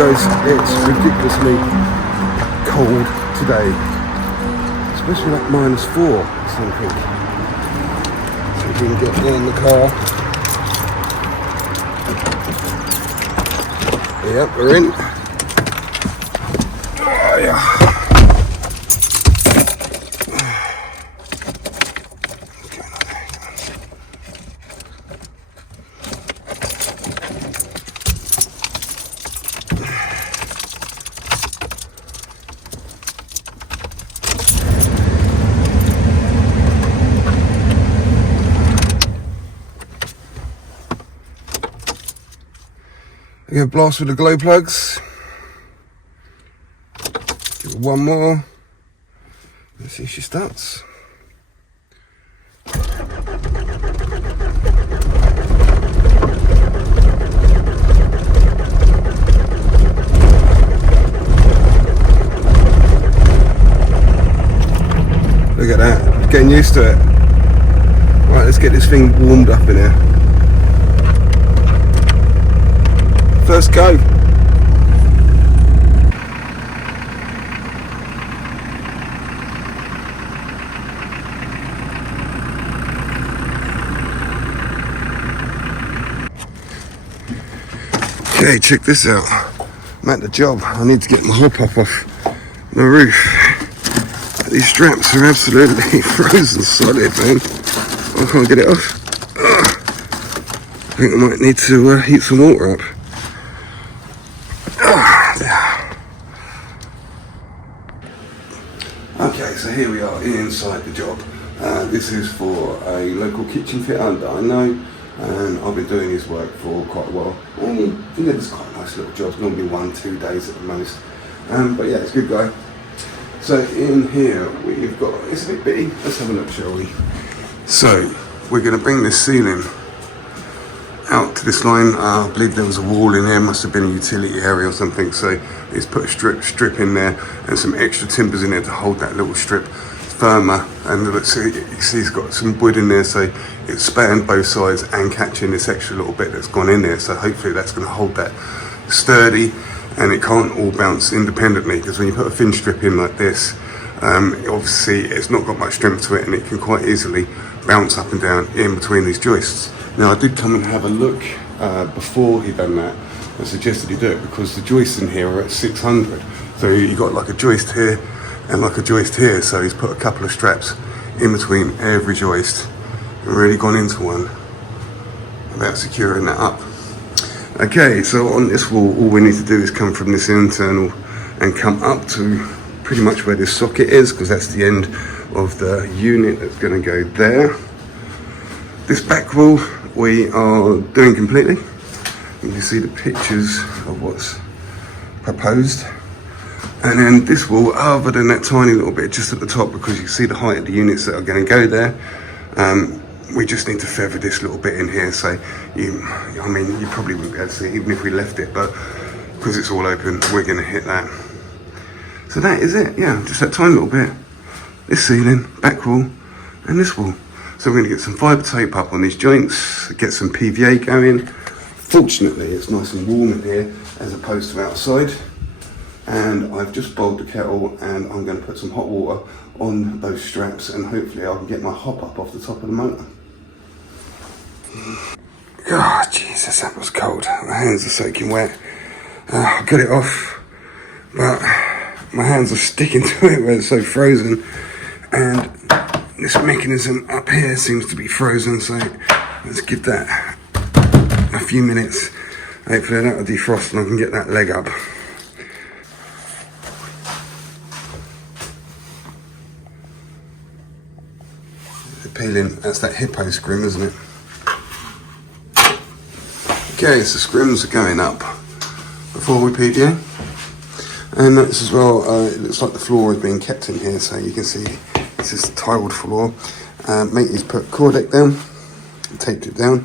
guys, it's ridiculously cold today. It's supposed to be like -4 or something. So we can get in the car. Yep, we're in. Oh yeah. I'm going to blast with the glow plugs. Give it one more. Let's see if she starts. Look at that, getting used to it. Right, let's get this thing warmed up in here. First go. Okay, check this out. I'm at the job. I need to get my hop up off the roof. These straps are absolutely frozen solid, man. I can't get it off. Ugh. I think I might need to heat some water up. Okay, so here we are inside the job. This is for a local kitchen fitter that I know, and I've been doing his work for quite a while. And he delivers quite nice little jobs, normally 1-2 days at the most. But yeah, it's a good guy. So in here we've got, it's a bit bitty. Let's have a look, shall we? So we're going to bring this ceiling out to this line. I believe there was a wall in there, must have been a utility area or something, so he's put a strip in there and some extra timbers in there to hold that little strip firmer. And let's see, you see he's got some wood in there, so it's spanning both sides and catching this extra little bit that's gone in there, so hopefully that's going to hold that sturdy and it can't all bounce independently, because when you put a thin strip in like this, obviously it's not got much strength to it and it can quite easily bounce up and down in between these joists. Now I did come and have a look before he done that. I suggested he do it because the joists in here are at 600. So you got like a joist here and like a joist here. So he's put a couple of straps in between every joist and really gone into one about securing that up. Okay, so on this wall, all we need to do is come from this internal and come up to pretty much where this socket is, because that's the end of the unit that's going to go there. This back wall we are doing completely. You can see the pictures of what's proposed. And then this wall, other than that tiny little bit just at the top, because you can see the height of the units that are going to go there, we just need to feather this little bit in here. So you probably wouldn't be able to see it even if we left it, but because it's all open, we're going to hit that. So that is it, yeah, just that tiny little bit. This ceiling, back wall, and this wall. So we're going to get some fibre tape up on these joints, get some PVA going. Fortunately, it's nice and warm in here as opposed to outside. And I've just boiled the kettle and I'm going to put some hot water on those straps and hopefully I can get my hop up off the top of the motor. Oh, Jesus, that was cold. My hands are soaking wet. I got it off, but my hands are sticking to it where it's so frozen. And this mechanism up here seems to be frozen, so let's give that a few minutes. Hopefully that will defrost and I can get that leg up. The peeling, that's that hippo scrim, isn't it? Okay, so scrims are going up before we PVA. And notice as well, it looks like the floor is being kept in here, so you can see this is the tiled floor. Matey's put Cordec down, taped it down,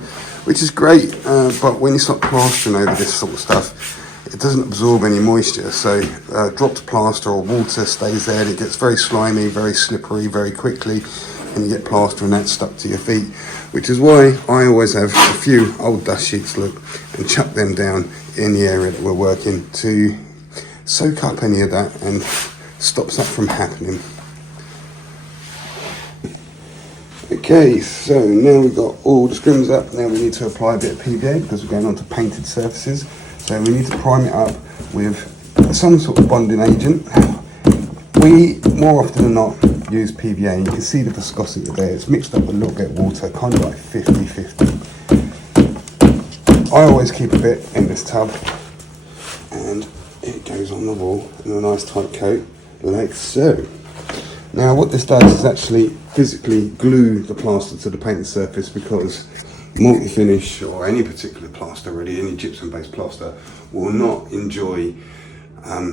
which is great, but when you start plastering over this sort of stuff, it doesn't absorb any moisture, so dropped plaster or water stays there and it gets very slimy, very slippery very quickly, and you get plaster and that stuck to your feet, which is why I always have a few old dust sheets, look, and chuck them down in the area that we're working to soak up any of that and stops that from happening. Okay, so now we've got all the screws up. Now we need to apply a bit of PVA because we're going on to painted surfaces. So we need to prime it up with some sort of bonding agent. We, more often than not, use PVA. You can see the viscosity there. It's mixed up with a little bit of water, kind of like 50-50. I always keep a bit in this tub, and it goes on the wall in a nice tight coat, like so. Now what this does is actually physically glue the plaster to the painted surface, because multi-finish or any particular plaster, really any gypsum based plaster, will not enjoy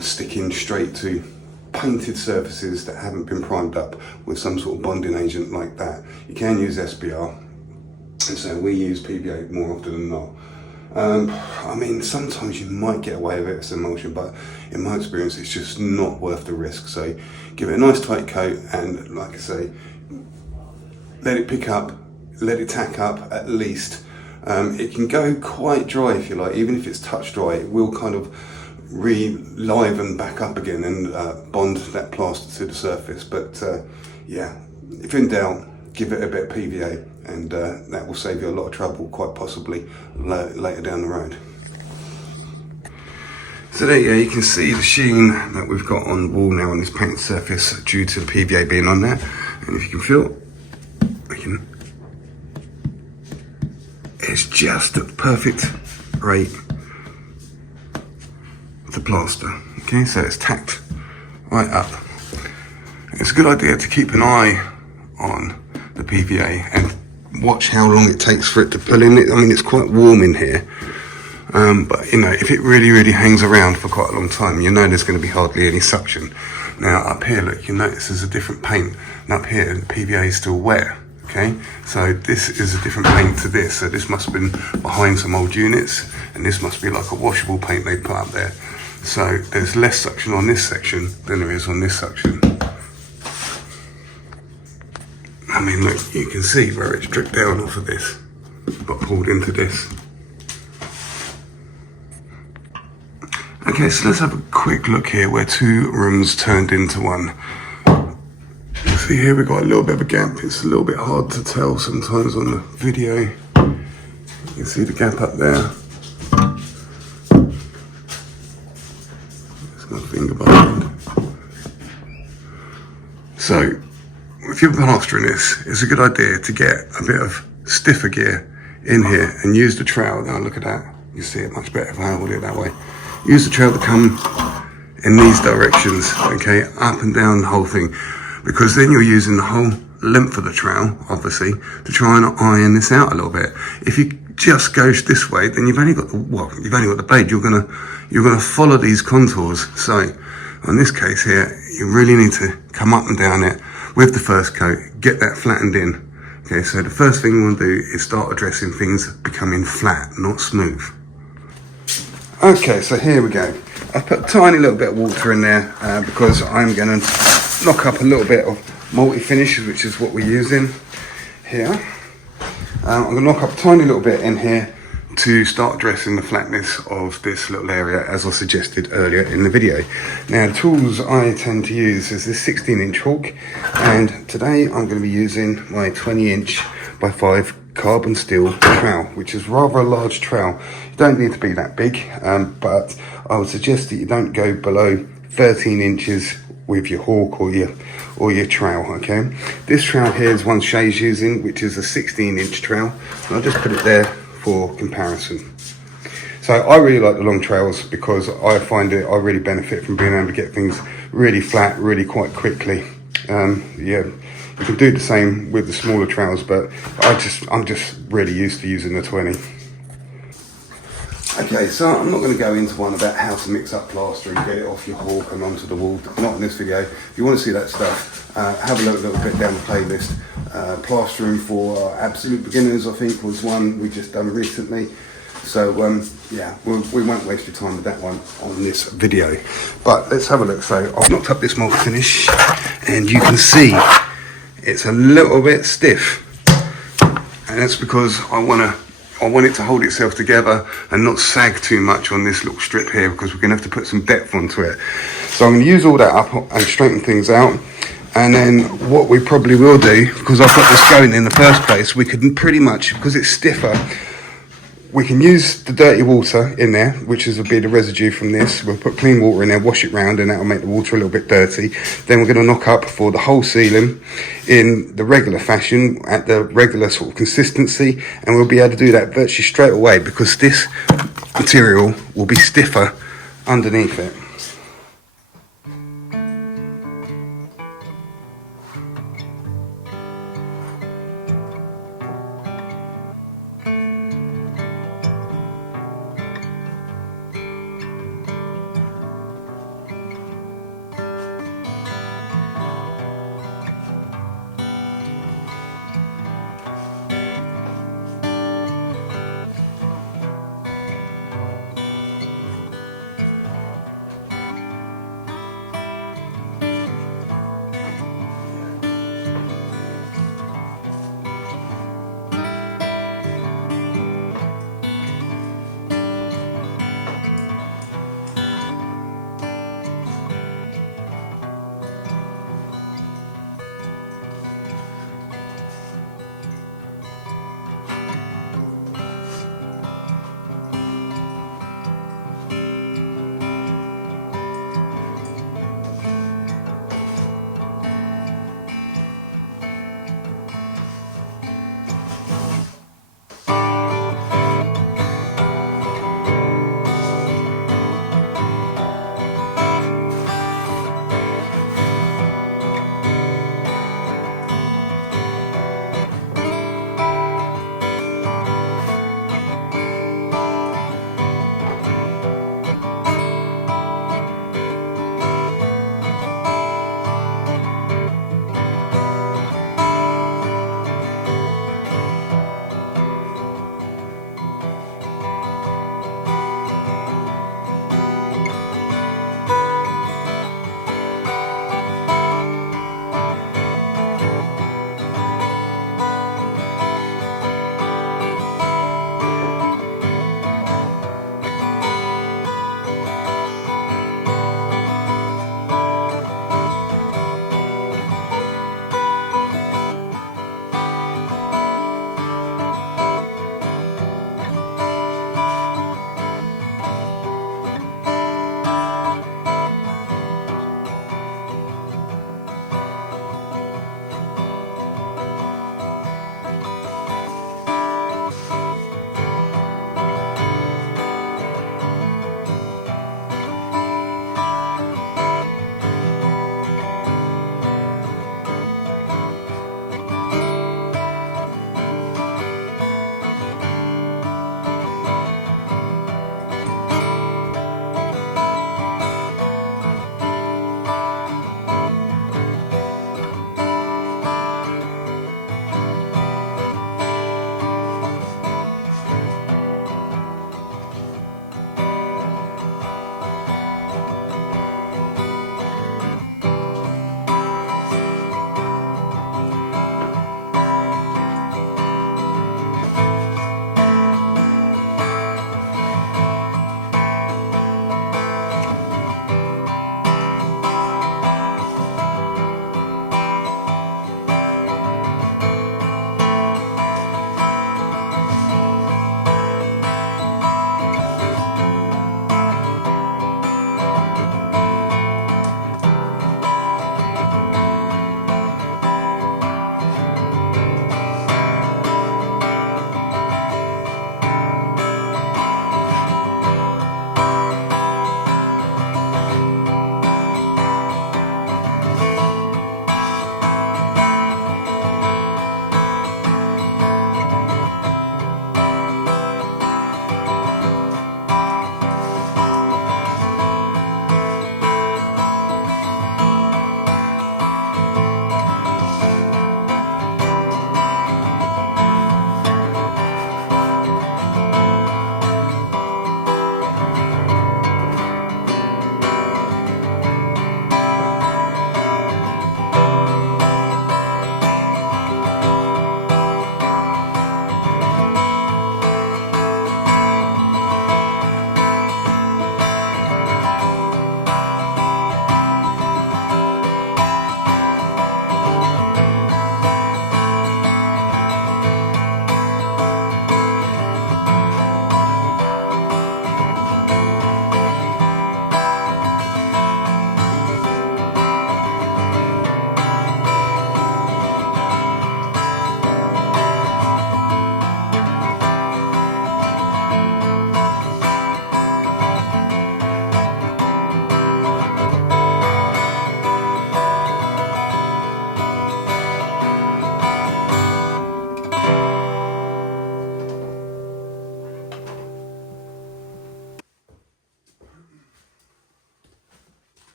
sticking straight to painted surfaces that haven't been primed up with some sort of bonding agent like that. You can use SBR, and so we use PVA more often than not. I mean, sometimes you might get away with it as emulsion, but in my experience it's just not worth the risk. So give it a nice tight coat, and like I say, let it pick up, let it tack up at least. It can go quite dry if you like. Even if it's touch dry, it will kind of re-liven back up again and bond that plaster to the surface. But yeah, if in doubt, give it a bit of PVA, and that will save you a lot of trouble, quite possibly later down the road. So there you go, you can see the sheen that we've got on the wall now on this painted surface due to the PVA being on there. And if you can feel, it's just at the perfect rate to plaster. Okay, so it's tacked right up. It's a good idea to keep an eye on the PVA and watch how long it takes for it to pull in. I mean, it's quite warm in here, but you know, if it really hangs around for quite a long time, you know there's going to be hardly any suction. Now up here, look, you notice there's a different paint, and up here the PVA is still wet. Okay, so this is a different paint to this, so this must have been behind some old units, and this must be like a washable paint they put up there. So there's less suction on this section than there is on this section. I mean, look, you can see where it's dripped down off of this, but pulled into this. Okay, so let's have a quick look here where two rooms turned into one. You see here we've got a little bit of a gap. It's a little bit hard to tell sometimes on the video. You can see the gap up there. There's my finger behind. So, if you're plastering this, it's a good idea to get a bit of stiffer gear in here and use the trowel. Now look at that, you see it much better if I hold it that way. Use the trowel to come in these directions, okay, up and down the whole thing, because then you're using the whole length of the trowel, obviously, to try and iron this out a little bit. If you just go this way, then you've only got the blade. You're gonna follow these contours. So on this case here, you really need to come up and down it with the first coat, get that flattened in. Okay, so the first thing we want to do is start addressing things becoming flat, not smooth. Okay, so here we go. I've put a tiny little bit of water in there because I'm going to knock up a little bit of multi-finish, which is what we're using here. I'm going to knock up a tiny little bit in here to start addressing the flatness of this little area, as I suggested earlier in the video. Now, the tools I tend to use is this 16-inch hook, and today I'm going to be using my 20-inch by 5 carbon steel trowel, which is rather a large trowel. You don't need to be that big, but I would suggest that you don't go below 13 inches with your hawk or your trowel. Okay, this trowel here is one Shay's using, which is a 16-inch trowel, and I'll just put it there for comparison. So I really like the long trowels because I find I really benefit from being able to get things really flat really quite quickly. Yeah, you can do the same with the smaller trowels, but I'm just really used to using the 20. Okay, so I'm not going to go into one about how to mix up plaster and get it off your hawk and onto the wall, not in this video. If you want to see that stuff, have a look a little bit down the playlist. Plastering for Absolute Beginners, I think, was one we just done recently. So yeah, we won't waste your time with that one on this video. But let's have a look. So I've knocked up this multi-finish, and you can see it's a little bit stiff, and that's because I want it to hold itself together and not sag too much on this little strip here, because we're going to have to put some depth onto it. So I'm going to use all that up and straighten things out. And then what we probably will do, because I've got this going in the first place, we can pretty much, because it's stiffer, we can use the dirty water in there, which is a bit of residue from this. We'll put clean water in there, wash it round, and that'll make the water a little bit dirty. Then we're going to knock up for the whole ceiling in the regular fashion, at the regular sort of consistency, and we'll be able to do that virtually straight away, because this material will be stiffer underneath it.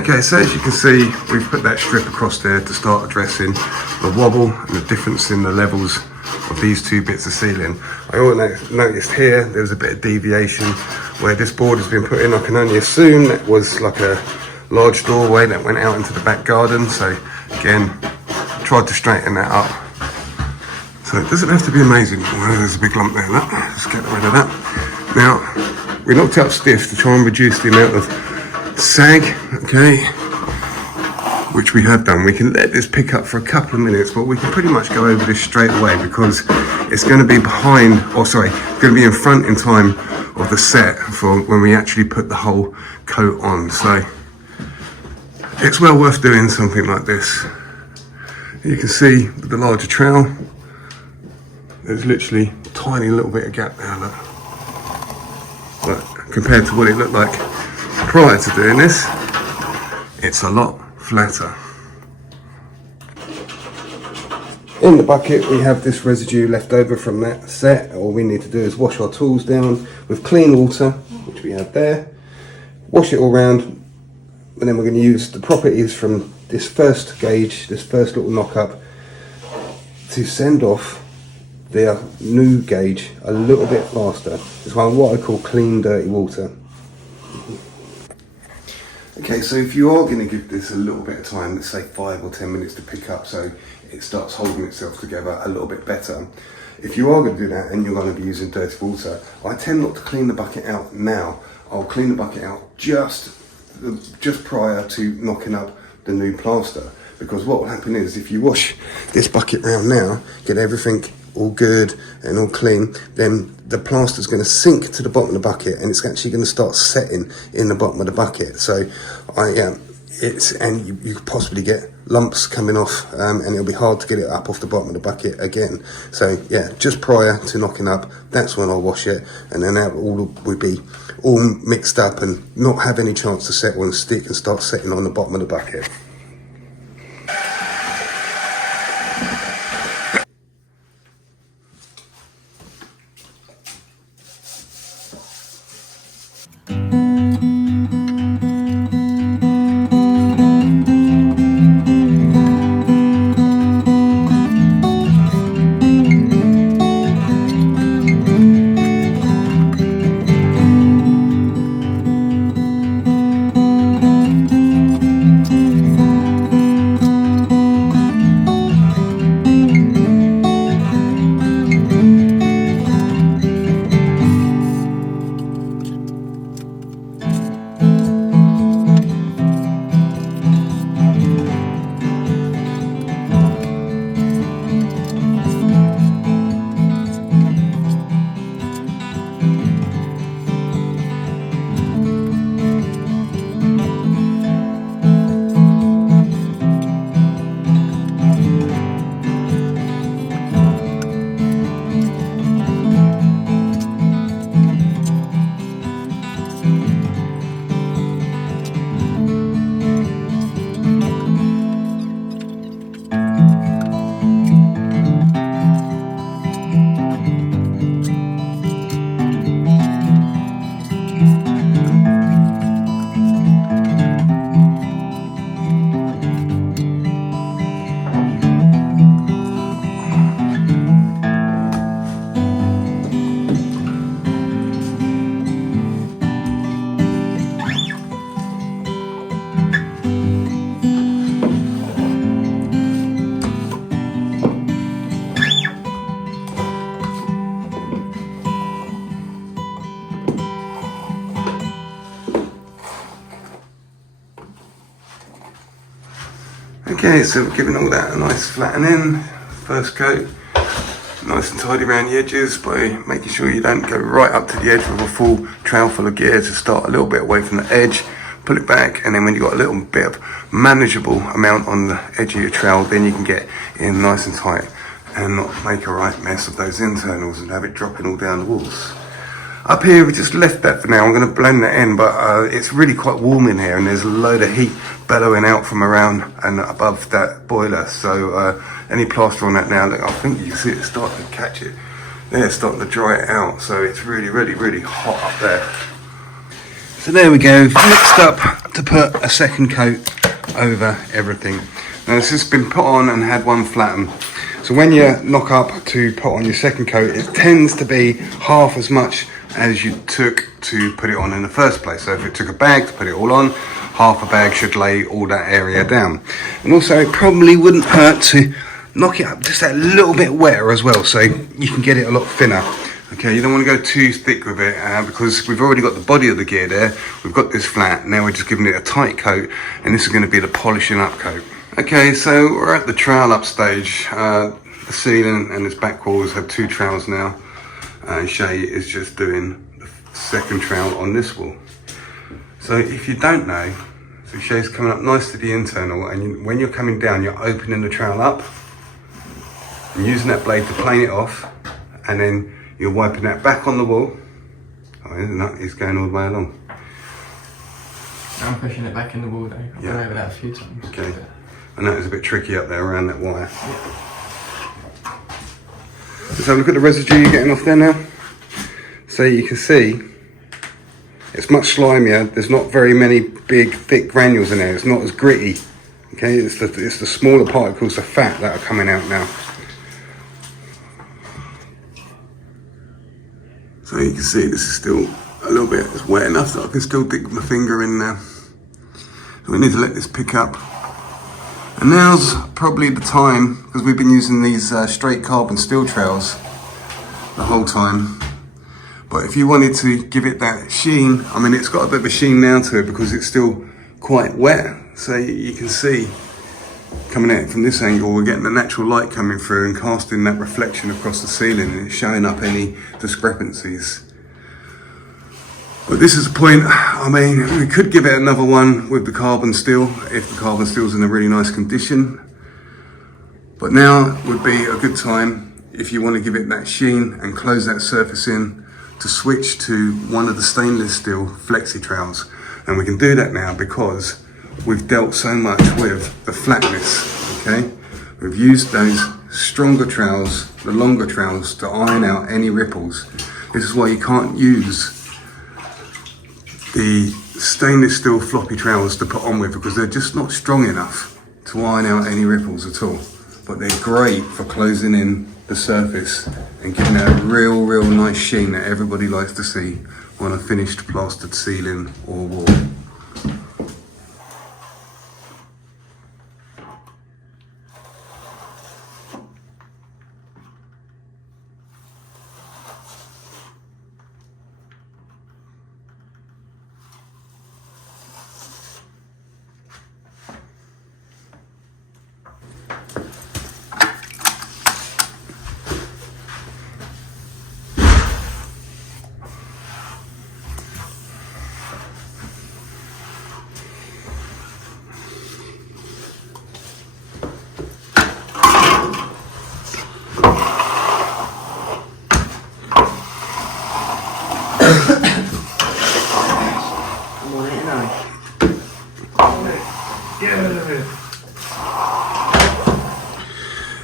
Okay, so as you can see, we've put that strip across there to start addressing the wobble and the difference in the levels of these two bits of ceiling. I also noticed here there's a bit of deviation where this board has been put in. I can only assume that was like a large doorway that went out into the back garden. So again, tried to straighten that up. So it doesn't have to be amazing. Well, there's a big lump there. Look. Let's get rid of that. Now, we knocked it up stiff to try and reduce the amount of sag, okay, which we have done. We can let this pick up for a couple of minutes, but we can pretty much go over this straight away because it's going to be behind, or sorry, it's going to be in front in time of the set for when we actually put the whole coat on. So it's well worth doing something like this. You can see with the larger trowel, there's literally a tiny little bit of gap there, look. But compared to what it looked like prior to doing this, it's a lot flatter. In the bucket we have this residue left over from that set. All we need to do is wash our tools down with clean water, which we have there, wash it all round, and then we're going to use the properties from this first gauge, this first little knock up, to send off the new gauge a little bit faster. It's what I call clean dirty water. Okay, so if you are going to give this a little bit of time, let's say 5 or 10 minutes to pick up so it starts holding itself together a little bit better. If you are going to do that and you're going to be using dirty water, I tend not to clean the bucket out now. I'll clean the bucket out just prior to knocking up the new plaster, because what will happen is if you wash this bucket round now, get everything all good and all clean, then the plaster is going to sink to the bottom of the bucket and it's actually going to start setting in the bottom of the bucket. So you could possibly get lumps coming off, and it'll be hard to get it up off the bottom of the bucket again. So yeah, just prior to knocking up, that's when I'll wash it, and then that all will be all mixed up and not have any chance to settle and stick and start setting on the bottom of the bucket. Okay, so we're giving all that a nice flattening. First coat, nice and tidy around the edges by making sure you don't go right up to the edge with a full trowel full of gear. To start a little bit away from the edge, pull it back, and then when you've got a little bit of manageable amount on the edge of your trowel, then you can get in nice and tight and not make a right mess of those internals and have it dropping all down the walls. Up here we just left that for now. I'm going to blend that in, but it's really quite warm in here and there's a load of heat bellowing out from around and above that boiler. So any plaster on that now, look, I think you can see it starting to catch it. There, it's starting to dry it out. So it's really hot up there. So there we go, mixed up to put a second coat over everything. Now this has been put on and had one flatten. So when you knock up to put on your second coat, it tends to be half as much as you took to put it on in the first place. So if it took a bag to put it all on, half a bag should lay all that area down. And also it probably wouldn't hurt to knock it up just a little bit wetter as well, so you can get it a lot thinner. Okay, you don't want to go too thick with it because we've already got the body of the gear there. We've got this flat, now we're just giving it a tight coat, and this is going to be the polishing up coat. Okay, so we're at the trowel up stage. The ceiling and its back walls have 2 trowels now, and Shay is just doing the second trowel on this wall. So if you don't know, so Shay's coming up nice to the internal, and when you're coming down, you're opening the trowel up and using that blade to plane it off, and then you're wiping that back on the wall. Oh, isn't that? It's going all the way along. I'm pushing it back in the wall though. I've gone over that a few times. Okay. And that was a bit tricky up there around that wire. Yeah. Let's have a look at the residue you're getting off there now. So you can see it's much slimier. There's not very many big, thick granules in there. It's not as gritty. Okay, it's the smaller particles, the fat, that are coming out now. So you can see this is still a little bit, it's wet enough that I can still dig my finger in there. So we need to let this pick up. And now's probably the time, because we've been using these straight carbon steel trowels the whole time. But if you wanted to give it that sheen, I mean, it's got a bit of a sheen now to it because it's still quite wet. So you can see coming at it from this angle, we're getting the natural light coming through and casting that reflection across the ceiling, and it's showing up any discrepancies. But this is the point. I mean, we could give it another one with the carbon steel if the carbon steel's in a really nice condition. But now would be a good time, if you want to give it that sheen and close that surface in, to switch to one of the stainless steel flexi trowels. And we can do that now because we've dealt so much with the flatness, okay? We've used those stronger trowels, the longer trowels, to iron out any ripples. This is why you can't use the stainless steel floppy trowels to put on with, because they're just not strong enough to iron out any ripples at all. But they're great for closing in the surface and giving it a real nice sheen that everybody likes to see on a finished plastered ceiling or wall.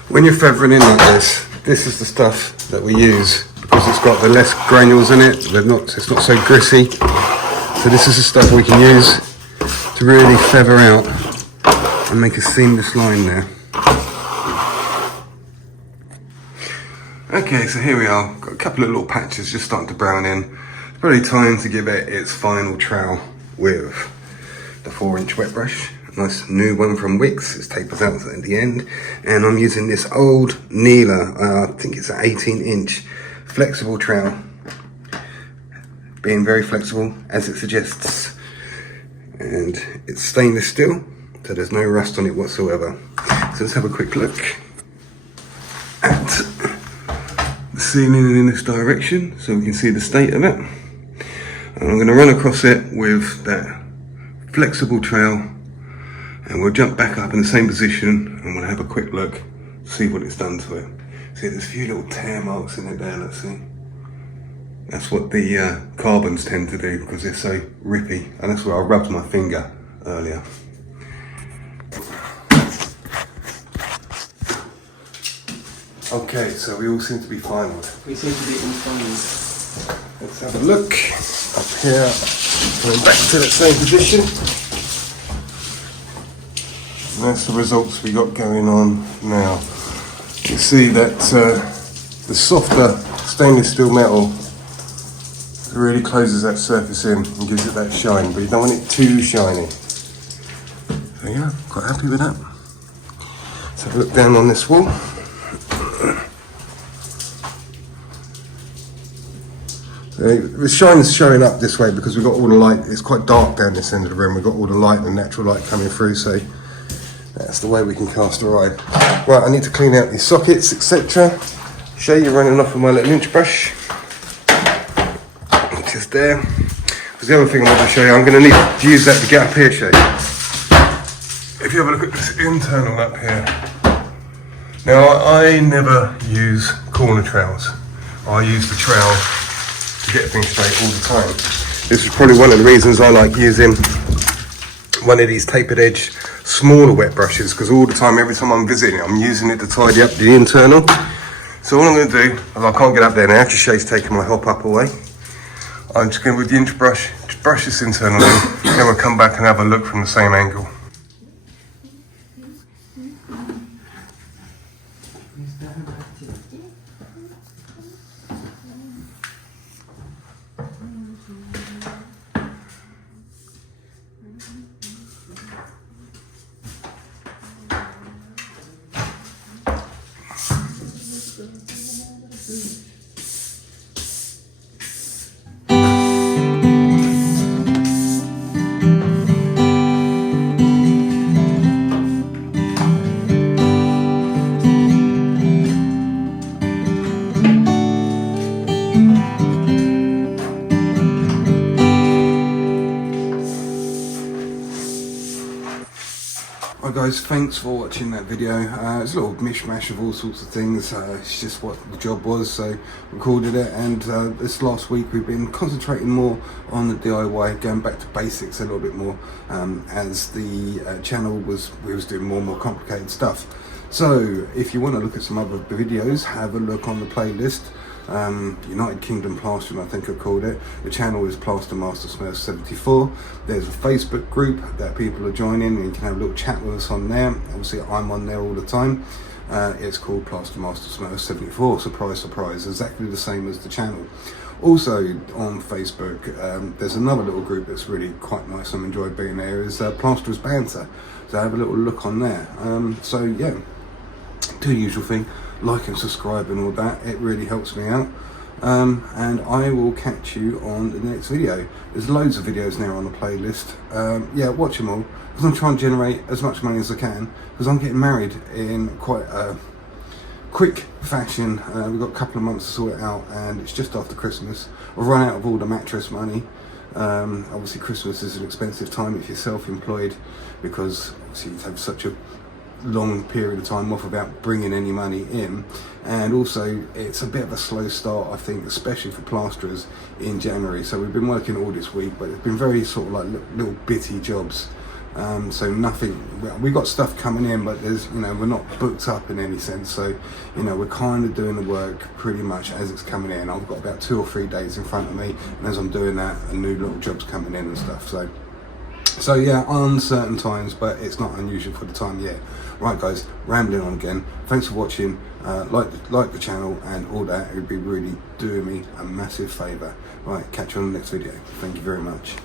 When you're feathering in like this is the stuff that we use because it's got the less granules in it. It's not so grissy. So this is the stuff we can use to really feather out and make a seamless line there. Okay, so here we are. Got a couple of little patches just starting to brown in. It's probably time to give it its final trowel with the 4-inch wet brush. Nice new one from Wix. It tapers out at the end, and I'm using this old Neela. I think it's an 18-inch flexible trowel, being very flexible as it suggests, and it's stainless steel, so there's no rust on it whatsoever. So let's have a quick look at the ceiling in this direction so we can see the state of it. And I'm going to run across it with that flexible trowel, and we'll jump back up in the same position and we'll have a quick look, see what it's done to it. See, there's a few little tear marks in it there, let's see. That's what the carbons tend to do because they're so rippy, and that's where I rubbed my finger earlier. Okay, so we all seem to be fine. We seem to be all fine. Let's have a look up here. Going back to that same position. And that's the results we got going on now. You see that the softer stainless steel metal really closes that surface in and gives it that shine, but you don't want it too shiny. So yeah, quite happy with that. Let's have a look down on this wall. The shine's showing up this way because we've got all the light. It's quite dark down this end of the room. We've got all the light and natural light coming through, so that's the way we can cast our eye. Right, I need to clean out these sockets, etc. Show you running off with my little inch brush, which is there. Because the other thing I want to show you, I'm going to need to use that to get up here, show you. If you have a look at this internal up here. Now, I never use corner trowels. I use the trowel to get things straight all the time. This is probably one of the reasons I like using one of these tapered edge smaller wet brushes, because all the time, every time I'm visiting, I'm using it to tidy up the internal. So all I'm going to do, as I can't get up there now, because Shay's taking my hop up away, I'm just going with the inch brush, just brush this internal in, then we'll come back and have a look from the same angle. Hi guys, thanks for watching that video. It's a little mishmash of all sorts of things. It's just what the job was, so recorded it. And this last week we've been concentrating more on the DIY, going back to basics a little bit more, as the channel we was doing more and more complicated stuff. So if you want to look at some other videos, have a look on the playlist. United Kingdom Plastering, I think I called it. The channel is Plaster Master Smurf 74. There's a Facebook group that people are joining, and you can have a little chat with us on there. Obviously I'm on there all the time. It's called Plaster Master Smurf 74. Surprise, surprise, exactly the same as the channel. Also on Facebook, there's another little group that's really quite nice. I'm enjoying being there. Is Plasterers Banter. So have a little look on there. So yeah, do the usual thing. Like and subscribe and all that, it really helps me out. And I will catch you on the next video. There's loads of videos now on the playlist. Yeah, watch them all, because I'm trying to generate as much money as I can, because I'm getting married in quite a quick fashion. We've got a couple of months to sort it out, and it's just after Christmas. I've run out of all the mattress money. Obviously Christmas is an expensive time if you're self-employed, because obviously you have such a long period of time off without bringing any money in, and also it's a bit of a slow start, I think, especially for plasterers in January. So we've been working all this week, but it's been very sort of like little bitty jobs. So nothing, we got stuff coming in, but there's, you know, we're not booked up in any sense. So, you know, we're kind of doing the work pretty much as it's coming in. I've got about 2 or 3 days in front of me, and as I'm doing that, a new little job's coming in and stuff. So yeah, uncertain times, but it's not unusual for the time yet. Right guys, rambling on again. Thanks for watching. Like the channel and all that. It would be really doing me a massive favour. Right, catch you on the next video. Thank you very much.